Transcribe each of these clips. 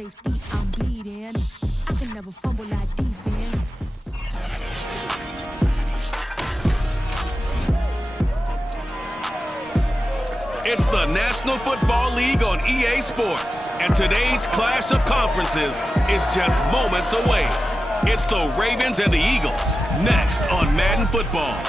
safety, I'm bleeding. I can never fumble like defense. It's the National Football League on EA Sports, and today's clash of conferences is just moments away. It's the Ravens and the Eagles, next on Madden Football.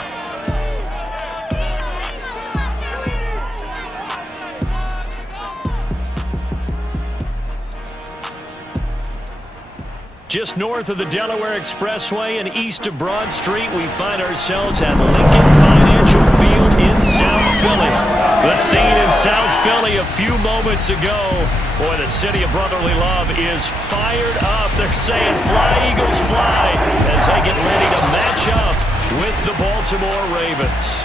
Just north of the Delaware Expressway and east of Broad Street, we find ourselves at Lincoln Financial Field in South Philly. The scene in South Philly a few moments ago. Boy, the city of brotherly love is fired up. They're saying, "Fly, Eagles, fly," as they get ready to match up with the Baltimore Ravens.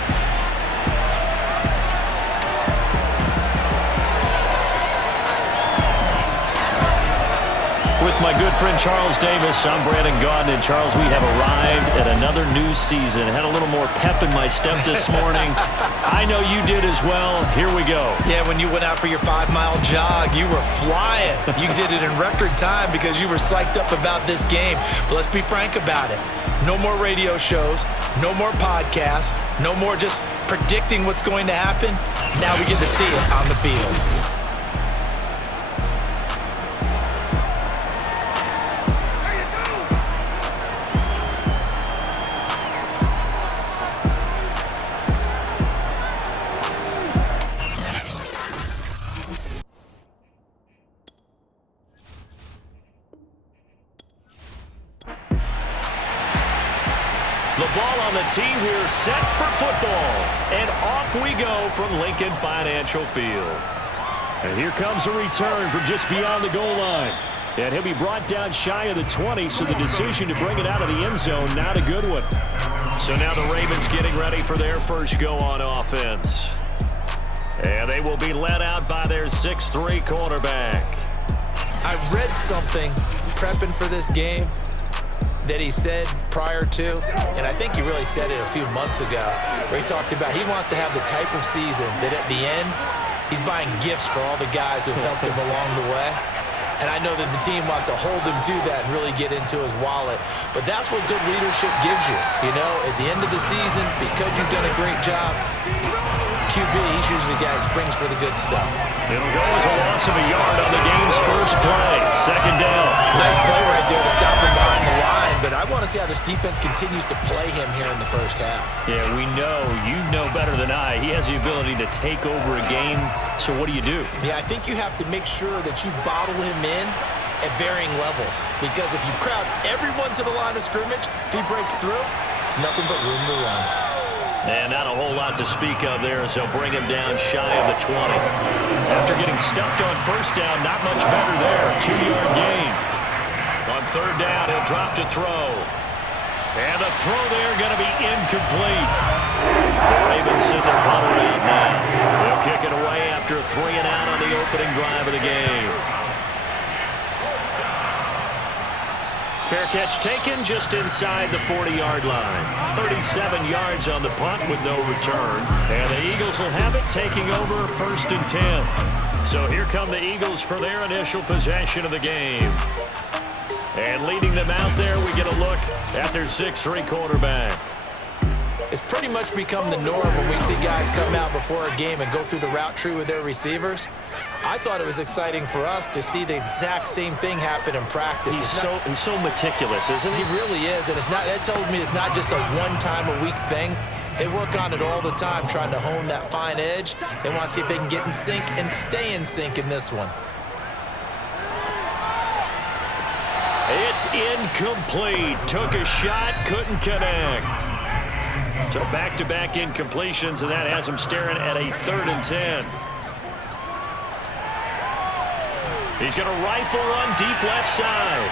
With my good friend Charles Davis, I'm Brandon Gaudin. And Charles, we have arrived at another new season. Had a little more pep in my step this morning. I know you did as well. Here we go. Yeah, when you went out for your 5-mile jog, you were flying. You did it in record time because you were psyched up about this game. But let's be frank about it. No more radio shows, no more podcasts, no more just predicting what's going to happen. Now we get to see it on the field. The ball on the tee, we're set for football. And off we go from Lincoln Financial Field. And here comes a return from just beyond the goal line. And he'll be brought down shy of the 20, so the decision to bring it out of the end zone, not a good one. So now the Ravens getting ready for their first go on offense. And they will be led out by their 6'3" quarterback. I read something prepping for this game that he said prior to, and I think he really said it a few months ago, where he talked about he wants to have the type of season that at the end, he's buying gifts for all the guys who have helped him along the way. And I know that the team wants to hold him to that and really get into his wallet. But that's what good leadership gives you. You know, at the end of the season, because you've done a great job, QB, he's usually the guy that springs for the good stuff. It'll go as a loss of a yard on the game's first play. Second down. Nice play right there to stop him behind the line, but I want to see how this defense continues to play him here in the first half. Yeah, we know. You know better than I. He has the ability to take over a game, so what do you do? Yeah, I think you have to make sure that you bottle him in at varying levels, because if you crowd everyone to the line of scrimmage, if he breaks through, it's nothing but room to run. And not a whole lot to speak of there as they'll bring him down shy of the 20. After getting stuffed on first down, not much better there. 2-yard gain. On third down, he'll drop to throw. And the throw there going to be incomplete. The Ravens send their punter out now. They'll kick it away after a 3-and-out on the opening drive of the game. Fair catch taken just inside the 40-yard line. 37 yards on the punt with no return. And the Eagles will have it, taking over 1st and 10. So here come the Eagles for their initial possession of the game. And leading them out there, we get a look at their 6'3" quarterback. It's pretty much become the norm when we see guys come out before a game and go through the route tree with their receivers. I thought it was exciting for us to see the exact same thing happen in practice. He's so meticulous, isn't he? He really is, and that told me it's not just a one-time-a-week thing. They work on it all the time, trying to hone that fine edge. They want to see if they can get in sync and stay in sync in this one. It's incomplete. Took a shot, couldn't connect. So back-to-back incompletions, and that has him staring at a 3rd and 10. He's going to rifle one deep left side.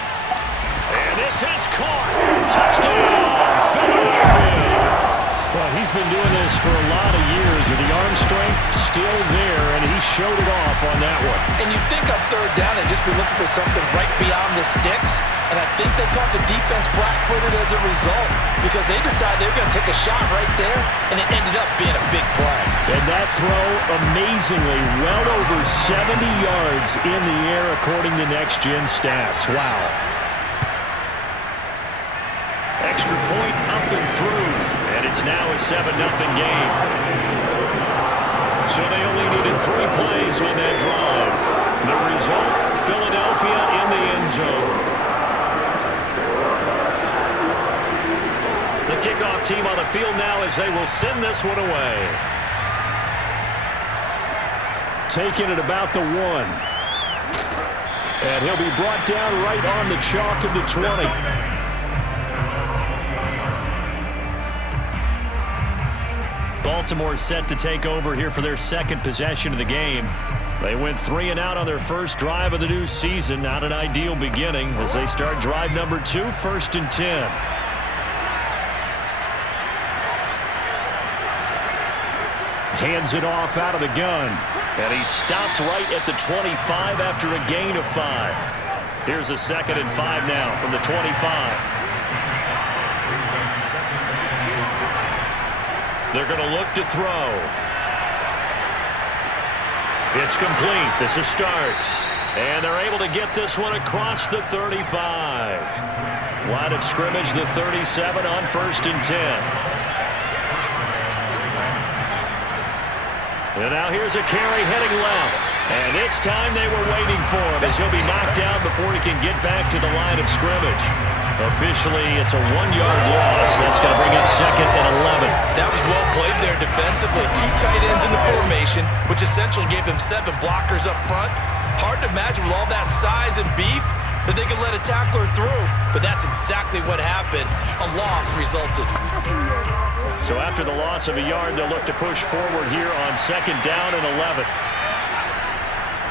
And this is caught. Touchdown, Philadelphia. Well, he's been doing this for a lot of years with the arm strength still there, and he showed it off on that one. And you'd think on third down they'd just be looking for something right beyond the sticks, and I think they caught the defense flat-footed as a result because they decided they were going to take a shot right there, and it ended up being a big play. And that throw, amazingly, well over 70 yards in the air according to Next Gen Stats. Wow. Extra point up and through, and it's now a 7-0 game. So they only needed 3 plays on that drive. The result, Philadelphia in the end zone. The kickoff team on the field now as they will send this one away. Taking it about the 1. And he'll be brought down right on the chalk of the 20. Baltimore set to take over here for their second possession of the game. They went 3 and out on their first drive of the new season. Not an ideal beginning as they start drive number 2, 1st and 10. Hands it off out of the gun. And he stopped right at the 25 after a gain of 5. Here's a 2nd and 5 now from the 25. They're going to look to throw. It's complete. This is Starks. And they're able to get this one across the 35. Line of scrimmage, the 37 on 1st and 10. And now here's a carry heading left. And this time they were waiting for him as he'll be knocked down before he can get back to the line of scrimmage. Officially, it's a 1-yard loss. That's going to bring up 2nd and 11. That was well played there defensively. 2 tight ends in the formation, which essentially gave them 7 blockers up front. Hard to imagine with all that size and beef that they could let a tackler through. But that's exactly what happened. A loss resulted. So after the loss of a yard, they'll look to push forward here on 2nd down and 11.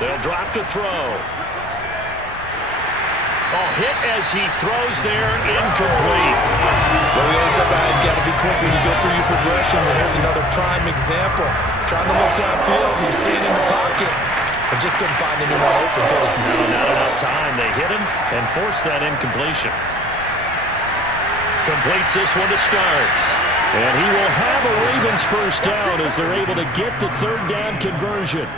They'll drop to throw. Oh, hit as he throws there, incomplete. Well, we always talk about you've got to be quick when you go through your progressions, and here's another prime example. Trying to look downfield, he was staying in the pocket, but just couldn't find anyone open, could he? No, not enough time. They hit him and forced that incompletion. Completes this one to Starks. And he will have a Ravens first down as they're able to get the 3rd down conversion.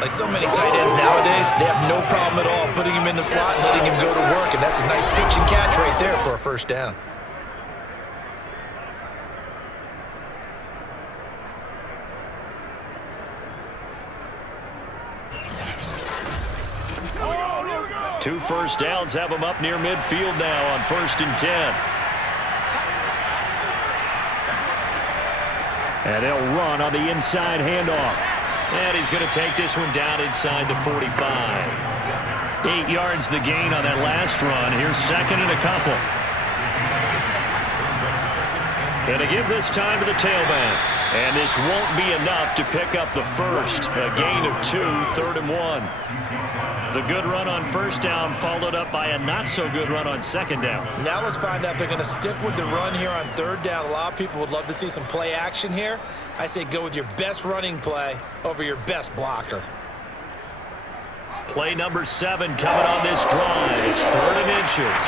Like so many tight ends nowadays, they have no problem at all putting him in the slot and letting him go to work, and that's a nice pitch and catch right there for a first down. Two first downs have him up near midfield now on 1st and 10. And they'll run on the inside handoff. And he's going to take this one down inside the 45. 8 yards the gain on that last run. Here's 2nd and a couple. And to give this time to the tailback. And this won't be enough to pick up the first. A gain of 2, 3rd and 1. The good run on 1st down followed up by a not-so-good run on 2nd down. Now let's find out if they're going to stick with the run here on 3rd down. A lot of people would love to see some play action here. I say go with your best running play over your best blocker. Play number 7 coming on this drive. It's 3rd and inches.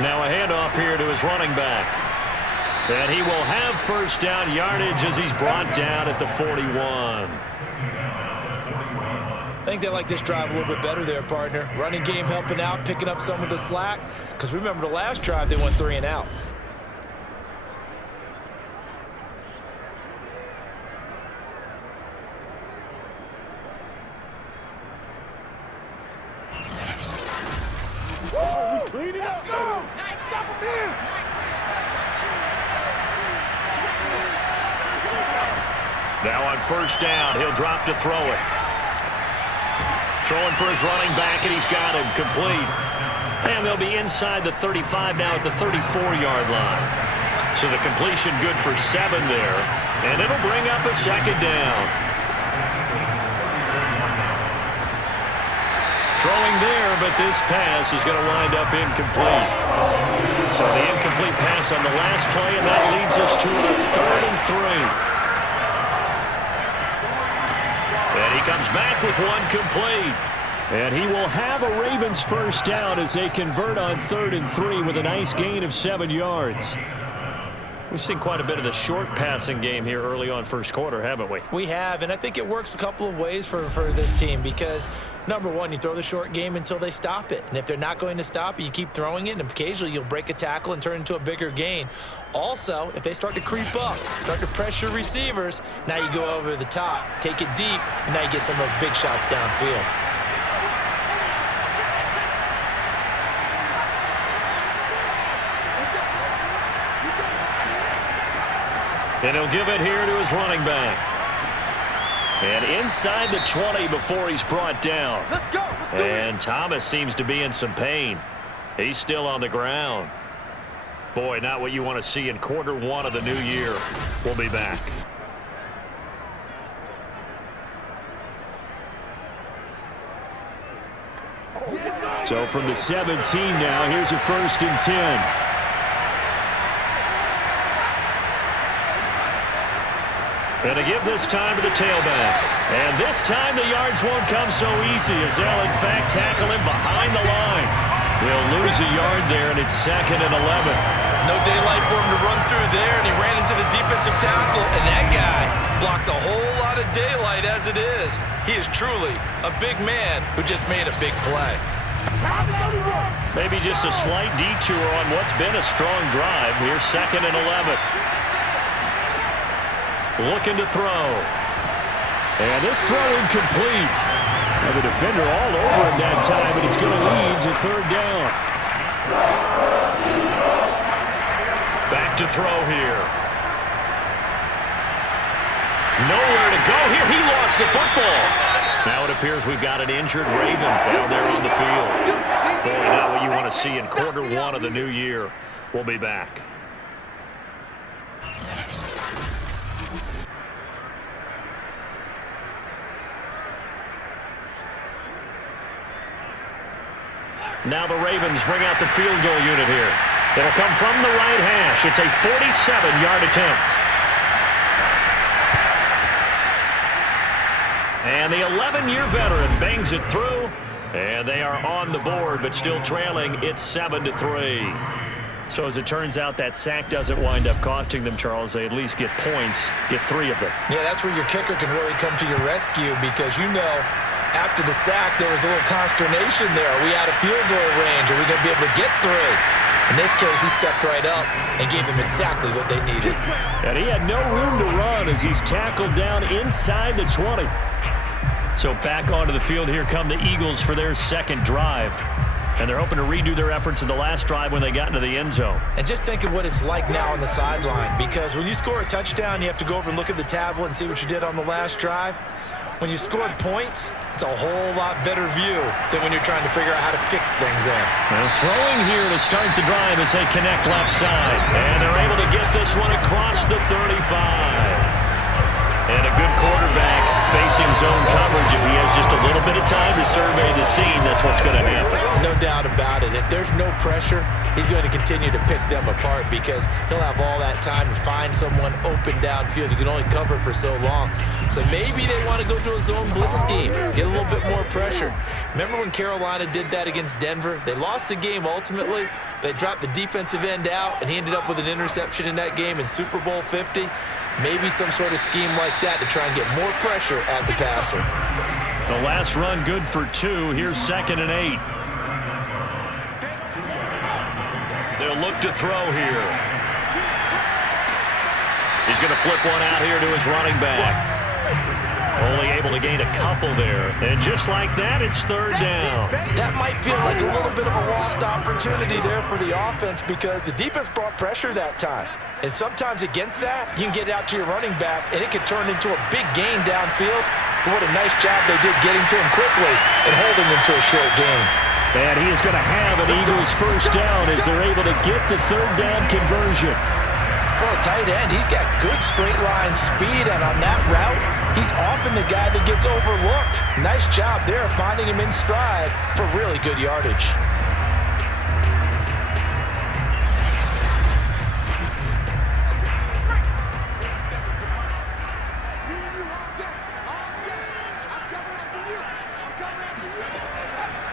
Now a handoff here to his running back. And he will have first down yardage as he's brought down at the 41. I think they like this drive a little bit better there, partner. Running game helping out, picking up some of the slack. Because remember the last drive, they went 3 and out. Clean it up. Go. Nice, stop him here. Now on 1st down, he'll drop to throw it. Throwing for his running back, and he's got him complete. And they'll be inside the 35 now at the 34-yard line. So the completion good for 7 there. And it'll bring up a 2nd down. throwing there, but this pass is going to wind up incomplete. So the incomplete pass on the last play, and that leads us to a 3rd and 3. And he comes back with one complete. And he will have a Ravens first down as they convert on 3rd and 3 with a nice gain of 7 yards. We've seen quite a bit of the short passing game here early on first quarter, haven't we? We have, and I think it works a couple of ways for this team because, number one, you throw the short game until they stop it. And if they're not going to stop it, you keep throwing it, and occasionally you'll break a tackle and turn into a bigger gain. Also, if they start to creep up, start to pressure receivers, now you go over the top, take it deep, and now you get some of those big shots downfield. And he'll give it here to his running back. And inside the 20 before he's brought down. Let's go. And Thomas seems to be in some pain. He's still on the ground. Boy, not what you want to see in quarter 1 of the new year. We'll be back. So from the 17 now, here's a 1st and 10. And to give this time to the tailback. And this time the yards won't come so easy as they'll in fact tackle him behind the line. They'll lose a yard there, and it's 2nd and 11. No daylight for him to run through there, and he ran into the defensive tackle, and that guy blocks a whole lot of daylight as it is. He is truly a big man who just made a big play. Maybe just a slight detour on what's been a strong drive. Here's 2nd and 11. Looking to throw. And this throw incomplete. Now the defender all over him that time, but it's going to lead to 3rd down. Back to throw here. Nowhere to go here. He lost the football. Now it appears we've got an injured Raven down there on the field. Boy, not what you want to see in quarter 1 of the new year. We'll be back. Now the Ravens bring out the field goal unit here. It'll come from the right hash. It's a 47-yard attempt. And the 11-year veteran bangs it through. And they are on the board, but still trailing. It's 7-3. So as it turns out, that sack doesn't wind up costing them, Charles. They at least get points, get 3 of them. Yeah, that's where your kicker can really come to your rescue because you know after the sack there was a little consternation there. Are we out of field goal range? Are we going to be able to get 3? In this case, he stepped right up and gave them exactly what they needed. And he had no room to run as he's tackled down inside the 20. So back onto the field here come the Eagles for their 2nd drive. And they're hoping to redo their efforts in the last drive when they got into the end zone. And just think of what it's like now on the sideline, because when you score a touchdown, you have to go over and look at the tablet and see what you did on the last drive. When you scored points, it's a whole lot better view than when you're trying to figure out how to fix things there. And throwing here to start the drive as they connect left side. And they're able to get this one across the 35. And a good quarterback facing zone coverage. If he has just a little bit of time to survey the scene, that's what's going to happen. No doubt about it. If there's no pressure, he's going to continue to pick them apart because he'll have all that time to find someone open downfield. He can only cover for so long. So maybe they want to go to a zone blitz scheme, get a little bit more pressure. Remember when Carolina did that against Denver? They lost the game ultimately. They dropped the defensive end out, and he ended up with an interception in that game in Super Bowl 50. Maybe some sort of scheme like that to try and get more pressure at the passer. The last run good for 2. Here's 2nd and 8. They'll look to throw here. He's going to flip one out here to his running back. Only able to gain a couple there. And just like that, it's 3rd down. That might feel like a little bit of a lost opportunity there for the offense because the defense brought pressure that time. And sometimes against that, you can get out to your running back, and it can turn into a big gain downfield. But what a nice job they did getting to him quickly and holding him to a short gain. And he is going to have an Eagles first down as they're able to get the 3rd down conversion. For a tight end, he's got good straight line speed, and on that route, He's often the guy that gets overlooked. Nice job there finding him in stride for really good yardage.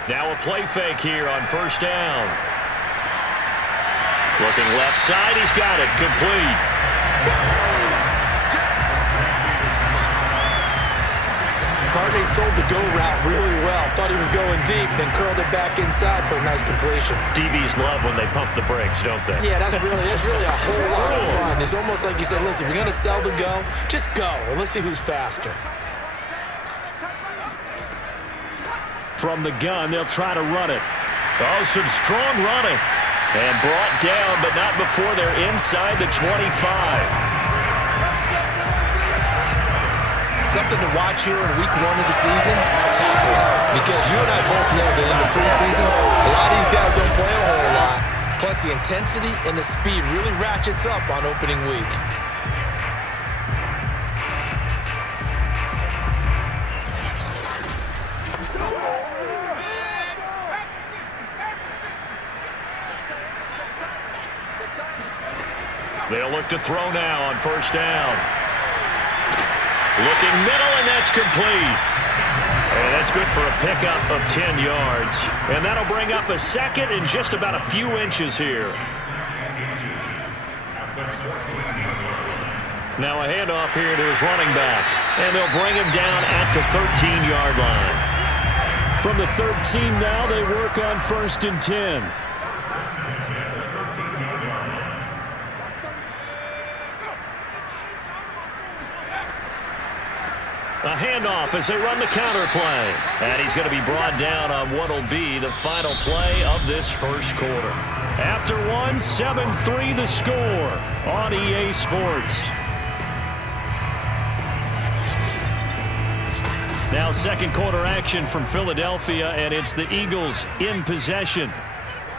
Now a play fake here on first down. Looking left side, he's got it, complete. Barney sold the go route really well. Thought he was going deep, then curled it back inside for a nice completion. DBs love when they pump the brakes, don't they? Yeah, that's really a whole lot of fun. It's almost like you said, listen, if you're going to sell the go, just go, and let's see who's faster. From the gun, they'll try to run it. Oh, some strong running. And brought down, but not before they're inside the 25. Something to watch here in week 1 of the season, tackling. Because you and I both know that in the preseason, a lot of these guys don't play a whole lot. Plus, the intensity and the speed really ratchets up on opening week. They'll look to throw now on first down. Looking middle, and that's complete. And that's good for a pickup of 10 yards. And that'll bring up a second in just about a few inches here. Now a handoff here to his running back. And they'll bring him down at the 13-yard line. From the 13 now, they work on first and 10. A handoff as they run the counter play. And he's going to be brought down on what will be the final play of this first quarter. After one, 7-3 the score on EA Sports. Now second quarter action from Philadelphia, and it's the Eagles in possession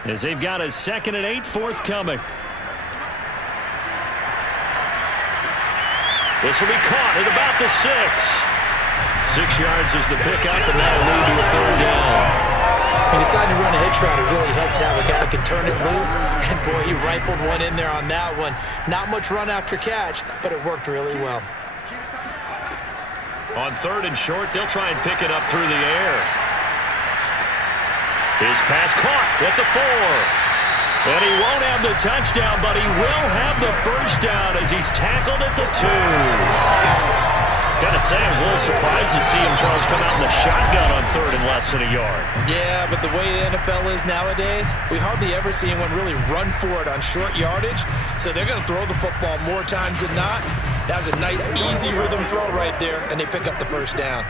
as they've got a 2nd and 8 forthcoming. This will be caught at about the 6. 6 yards is the pickup, and that'll lead to a third down. He decided to run a hitch route. It really helped to have a guy that can turn it loose. And, boy, he rifled one in there on that one. Not much run after catch, but it worked really well. On 3rd and short, they'll try and pick it up through the air. His pass caught at the 4. And he won't have the touchdown, but he will have the first down as he's tackled at the 2. Gotta say, I was a little surprised to see him, Charles, come out in the shotgun on 3rd and less than a yard. Yeah, but the way the NFL is nowadays, we hardly ever see anyone really run for it on short yardage. So they're going to throw the football more times than not. That was a nice, easy rhythm throw right there, and they pick up the first down.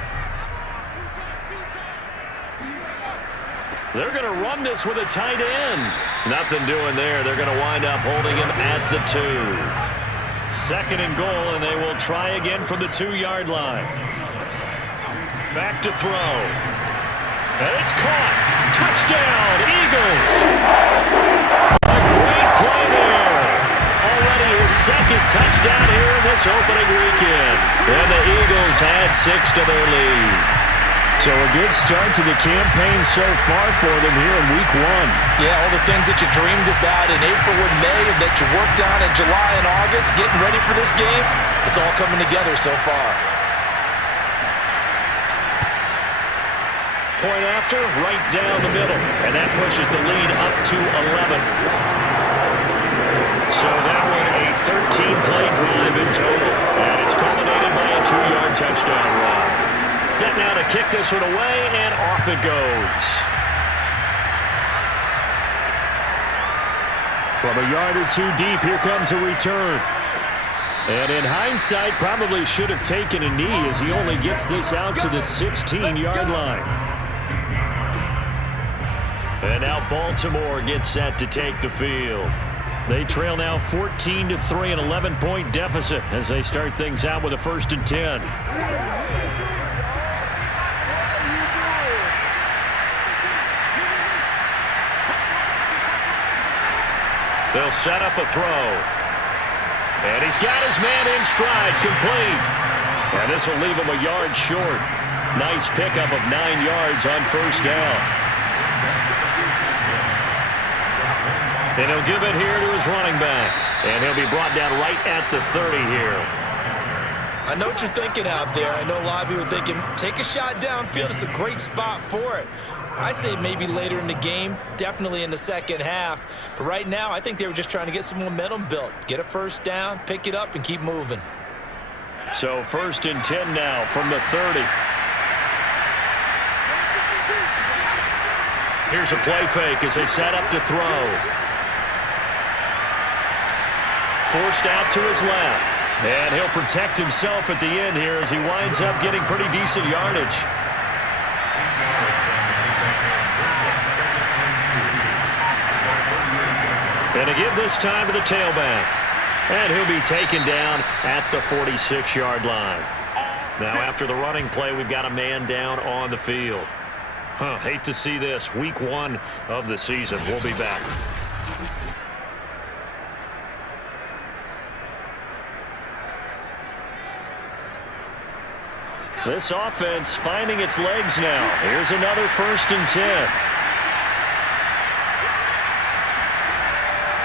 They're going to run this with a tight end. Nothing doing there. They're going to wind up holding him at the 2. 2nd and goal, and they will try again from the 2-yard line. Back to throw. And it's caught. Touchdown, Eagles. A great play there. Already his 2nd touchdown here in this opening weekend. And the Eagles had 6 to their lead. So a good start to the campaign so far for them here in week 1. Yeah, all the things that you dreamed about in April and May and that you worked on in July and August, getting ready for this game, it's all coming together so far. Point after, right down the middle. And that pushes the lead up to 11. So that one a 13-play drive in total. And it's culminated by a 2-yard touchdown run. Set now to kick this one away, and off it goes. From a yard or 2 deep, here comes a return. And in hindsight, probably should have taken a knee as he only gets this out to the 16-yard line. And now Baltimore gets set to take the field. They trail now 14-3, an 11-point deficit as they start things out with a 1st and 10. They'll set up a throw. And he's got his man in stride, complete. And this will leave him a yard short. Nice pickup of 9 yards on first down. And he'll give it here to his running back. And he'll be brought down right at the 30 here. I know what you're thinking out there. I know a lot of you are thinking, take a shot downfield. It's a great spot for it. I'd say maybe later in the game, definitely in the second half. But right now, I think they were just trying to get some momentum built. Get a first down, pick it up, and keep moving. So 1st and 10 now from the 30. Here's a play fake as they set up to throw. Forced out to his left. And he'll protect himself at the end here as he winds up getting pretty decent yardage. And to give this time to the tailback. And he'll be taken down at the 46-yard line. Now after the running play, we've got a man down on the field. Hate to see this. Week 1 of the season. We'll be back. This offense finding its legs now. Here's another 1st and 10.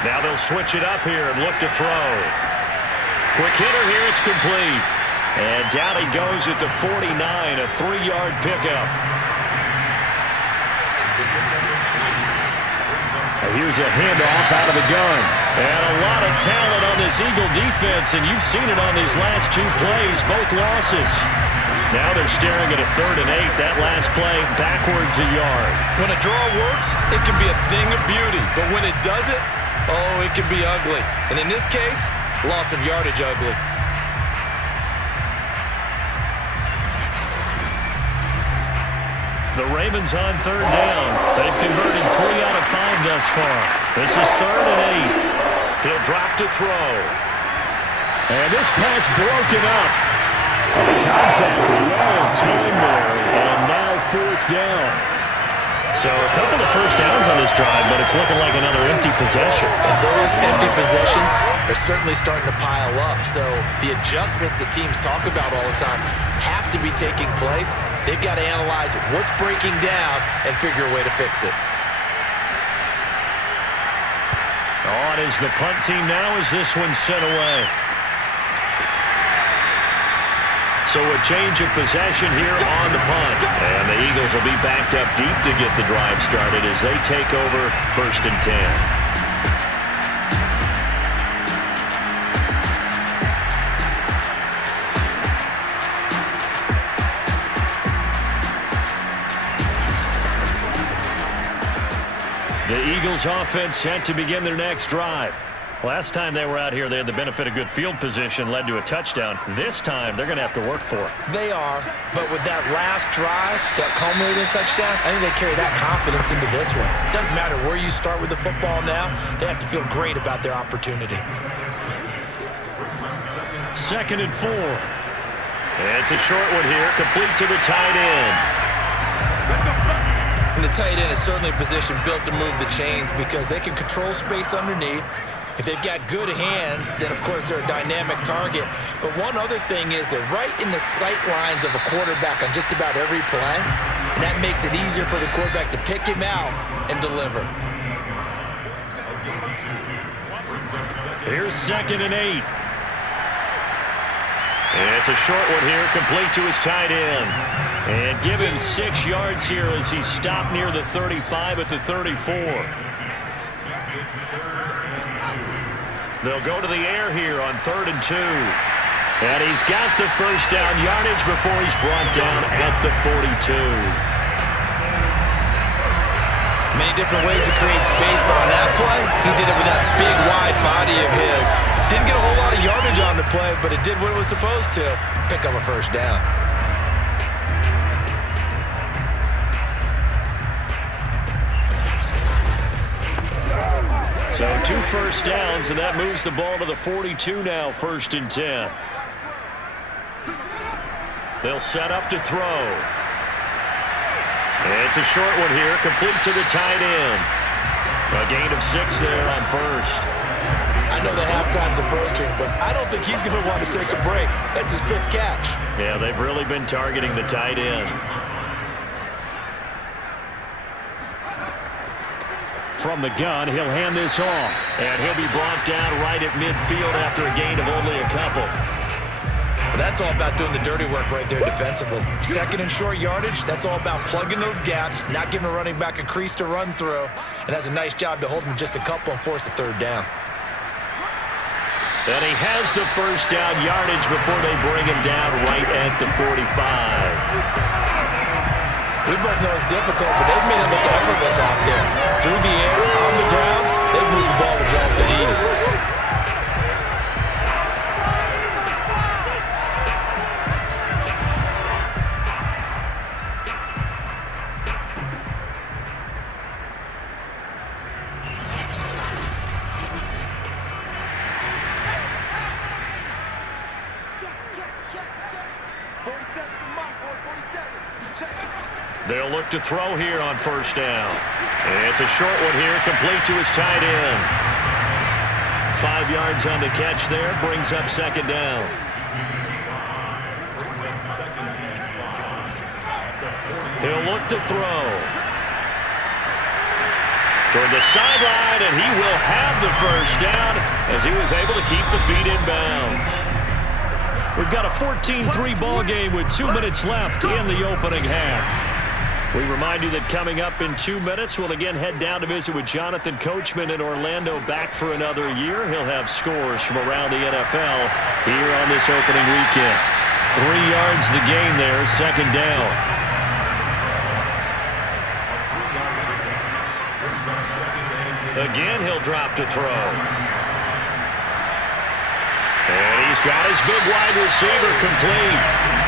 Now they'll switch it up here and look to throw. Quick hitter here, it's complete. And down he goes at the 49, a 3-yard pickup. Here's a handoff out of the gun. And a lot of talent on this Eagle defense, and you've seen it on these last 2 plays, both losses. Now they're staring at a 3rd and 8. That last play, backwards a yard. When a draw works, it can be a thing of beauty. But when it doesn't, oh, it can be ugly. And in this case, loss of yardage ugly. The Ravens on 3rd down. They've converted 3 out of 5 thus far. This is 3rd and 8. He'll drop to throw. And this pass broken up. Contact well timed there. And now 4th down. So a couple of first downs on this drive, but it's looking like another empty possession. And those empty possessions are certainly starting to pile up. So the adjustments that teams talk about all the time have to be taking place. They've got to analyze what's breaking down and figure a way to fix it. On is the punt team now as this one's sent away. So a change of possession here on the punt. And the Eagles will be backed up deep to get the drive started as they take over 1st and 10. The Eagles offense set to begin their next drive. Last time they were out here, they had the benefit of good field position, led to a touchdown. This time, they're going to have to work for it. They are, but with that last drive, that culminating touchdown, I think they carry that confidence into this one. Doesn't matter where you start with the football now, they have to feel great about their opportunity. 2nd and 4. It's a short one here, complete to the tight end. And the tight end is certainly a position built to move the chains because they can control space underneath. If they've got good hands, then, of course, they're a dynamic target. But one other thing is they're right in the sight lines of a quarterback on just about every play, and that makes it easier for the quarterback to pick him out and deliver. Here's 2nd and 8. It's a short one here, complete to his tight end. And give him 6 yards here as he's stopped near the 35 at the 34. They'll go to the air here on 3rd and 2. And he's got the first down yardage before he's brought down at the 42. Many different ways to create space, but on that play, he did it with that big, wide body of his. Didn't get a whole lot of yardage on the play, but it did what it was supposed to. Pick up a first down. So 2 first downs, and that moves the ball to the 42 now, 1st and 10. They'll set up to throw. It's a short one here, complete to the tight end. A gain of 6 there on 1st. I know the halftime's approaching, but I don't think he's going to want to take a break. That's his 5th catch. Yeah, they've really been targeting the tight end. From the gun, he'll hand this off. And he'll be brought down right at midfield after a gain of only a couple. Well, that's all about doing the dirty work right there defensively. 2nd and short yardage, that's all about plugging those gaps, not giving a running back a crease to run through, and has a nice job to hold him just a couple and force a 3rd down. And he has the first down yardage before they bring him down right at the 45. We both know it's difficult, but they've made it look effortless out there. Through the air, on the ground, they've moved the ball with relative ease. They'll look to throw here on first down. It's a short one here, complete to his tight end. 5 yards on the catch there, brings up 2nd down. He'll look to throw. Toward the sideline, and he will have the first down as he was able to keep the feet in bounds. We've got a 14-3 ball game with 2 minutes left in the opening half. We remind you that coming up in 2 minutes, we'll again head down to visit with Jonathan Coachman in Orlando, back for another year. He'll have scores from around the NFL here on this opening weekend. 3 yards the gain there, 2nd down. Again, he'll drop to throw. And he's got his big wide receiver complete.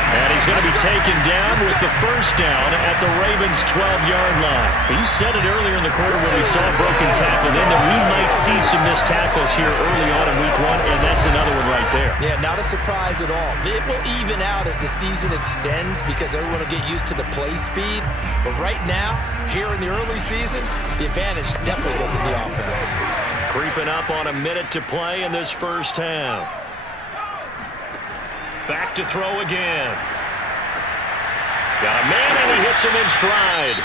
And he's going to be taken down with the first down at the Ravens' 12-yard line. You said it earlier in the quarter when we saw a broken tackle then that we might see some missed tackles here early on in week 1, and that's another one right there. Yeah, not a surprise at all. It will even out as the season extends because everyone will get used to the play speed. But right now, here in the early season, the advantage definitely goes to the offense. Creeping up on a minute to play in this first half. Back to throw again. Got a man, and he hits him in stride.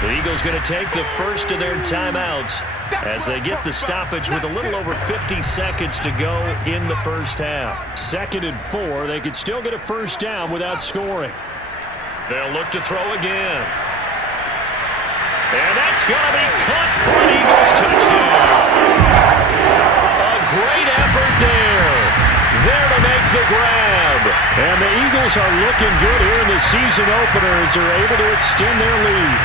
The Eagles going to take the first of their timeouts as they get the stoppage with a little over 50 seconds to go in the first half. 2nd and 4. They could still get a first down without scoring. They'll look to throw again. And that's going to be caught for an Eagles touchdown. A great effort there. There to make the grab. And the Eagles are looking good here in the season opener as they're able to extend their lead.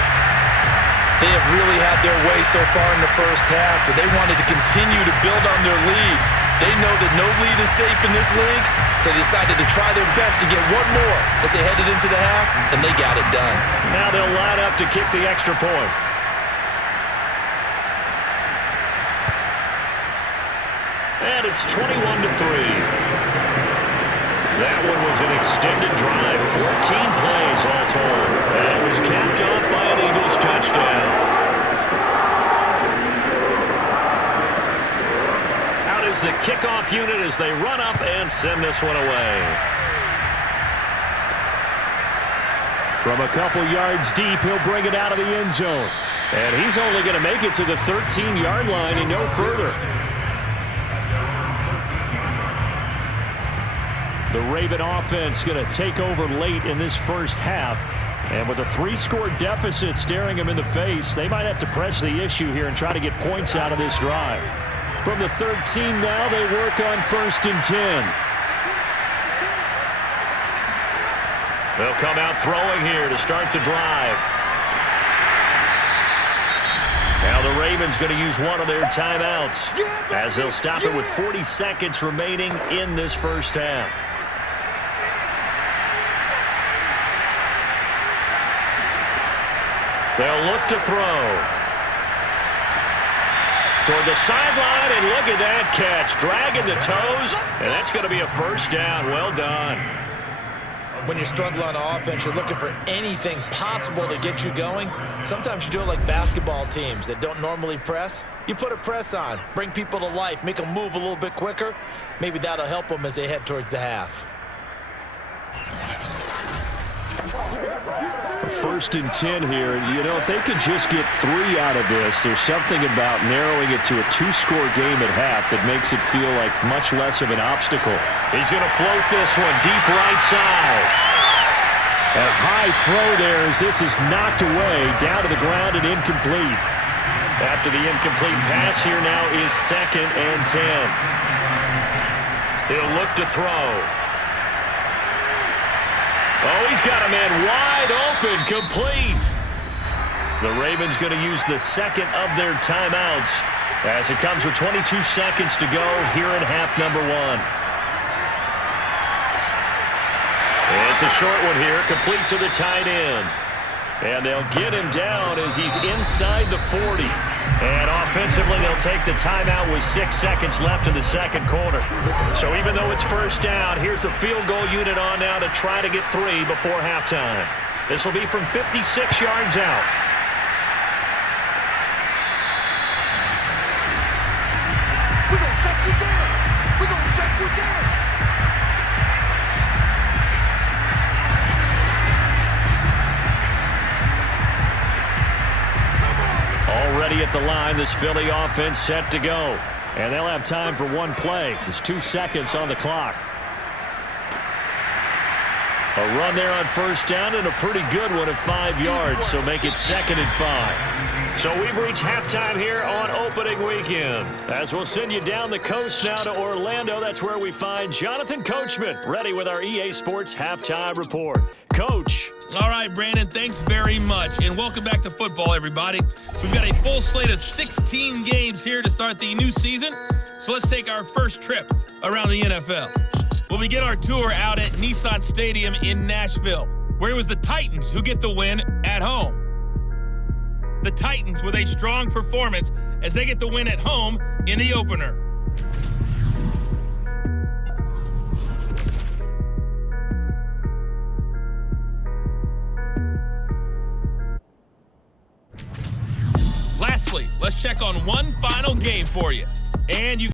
They have really had their way so far in the first half, but they wanted to continue to build on their lead. They know that no lead is safe in this league, so they decided to try their best to get one more as they headed into the half, and they got it done. Now they'll line up to kick the extra point. And it's 21-3. That one was an extended drive, 14 plays all told. And it was capped off by an Eagles touchdown. Out is the kickoff unit as they run up and send this one away. From a couple yards deep, he'll bring it out of the end zone. And he's only going to make it to the 13-yard line and no further. The Raven offense going to take over late in this first half. And with a 3-score deficit staring them in the face, they might have to press the issue here and try to get points out of this drive. From the 13 now, they work on 1st and 10. They'll come out throwing here to start the drive. Now the Ravens going to use one of their timeouts as they'll stop it with 40 seconds remaining in this first half. They'll look to throw. Toward the sideline, and look at that catch. Dragging the toes, and that's going to be a first down. Well done. When you're struggling on offense, you're looking for anything possible to get you going. Sometimes you do it like basketball teams that don't normally press. You put a press on, bring people to life, make them move a little bit quicker. Maybe that'll help them as they head towards the half. 1st and 10 here. You know, if they could just get 3 out of this, there's something about narrowing it to a 2-score game at half that makes it feel like much less of an obstacle. He's going to float this one deep right side. A high throw there as this is knocked away, down to the ground and incomplete. After the incomplete pass, here now is 2nd and 10. He'll look to throw. Oh, he's got a man wide open, complete. The Ravens going to use the 2nd of their timeouts as it comes with 22 seconds to go here in half number 1. It's a short one here, complete to the tight end. And they'll get him down as he's inside the 40. And offensively, they'll take the timeout with 6 seconds left in the 2nd quarter. So even though it's 1st down, here's the field goal unit on now to try to get 3 before halftime. This will be from 56 yards out. We're going to shut you down. We're going to shut you down. Already at the line, this Philly offense set to go. And they'll have time for 1 play. There's 2 seconds on the clock. A run there on 1st down and a pretty good one at 5 yards, so make it 2nd and 5. So we've reached halftime here on opening weekend. As we'll send you down the coast now to Orlando, that's where we find Jonathan Coachman, ready with our EA Sports Halftime Report. Coach. All right, Brandon, thanks very much, and welcome back to football, everybody. We've got a full slate of 16 games here to start the new season, so let's take our first trip around the NFL. We'll begin our tour out at Nissan Stadium in Nashville, where it was the Titans who get the win at home. The Titans with a strong performance as they get the win at home in the opener. Lastly, let's check on one final game for you. And you